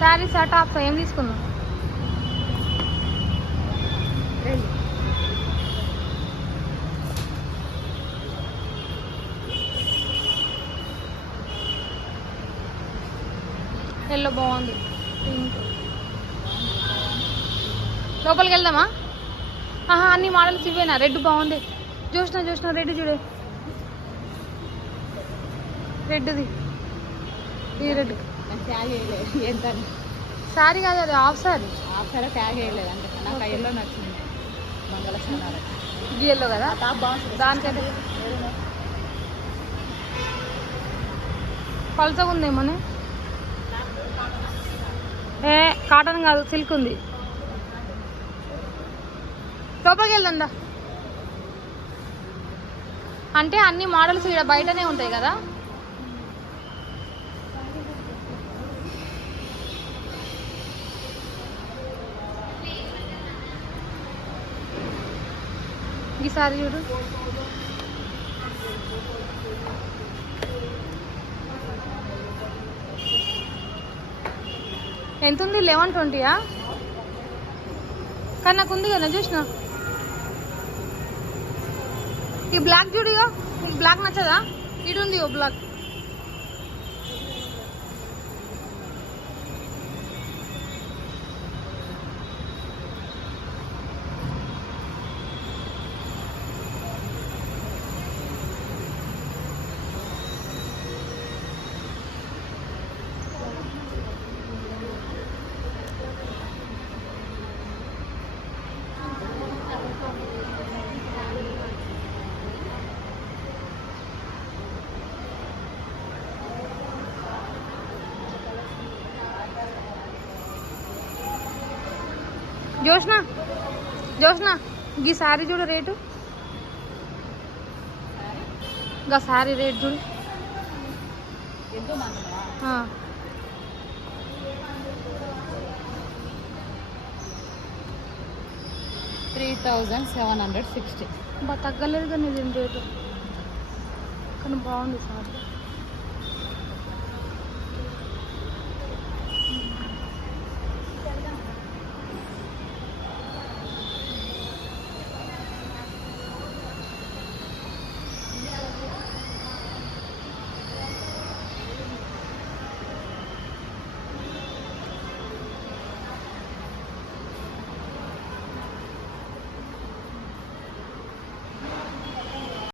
శారీసా టాప్స్ ఏం తీసుకుందాం? ఎల్లో బాగుంది, పింక్. లోపలికి వెళ్దామా? అన్ని మోడల్స్ ఇవేనా? రెడ్ బాగుంది. చూసిన రెడ్ చూడే, రెడ్ది. ఈ రెడ్ శారీ కాదు, అది హాఫ్ శారీ. హాఫ్ శారీ ట్యాగ్ వేయలేదు అంటే నాకు ఎల్లో నచ్చింది. మంగళస్నానాలు ఇది ఎల్లో కదా, టాప్ బాగుంటుంది. దానికైతే పలుచగా ఉందేమోనే. కాటన్ కాదు, సిల్క్ ఉంది. లోపలికి వెళ్దా అంటే అన్ని మోడల్స్ ఇక్కడ బయటనే ఉంటాయి కదా. ఈసారి చూడు, ఎంత ఉంది? 1120. కానీ నాకు ఉంది కదా, చూసిన. ఈ బ్లాక్ చూడిగా, ఈ బ్లాక్ నచ్చదా? ఇటు ఉంది ఓ బ్లాక్. జోష్నా ఈ శారీ చూడు రేటు, ఇంకా శారీ రేట్ చూడు. 3760. తగ్గలేదు కానీ దీని రేటు, కానీ బాగుంది శారీ.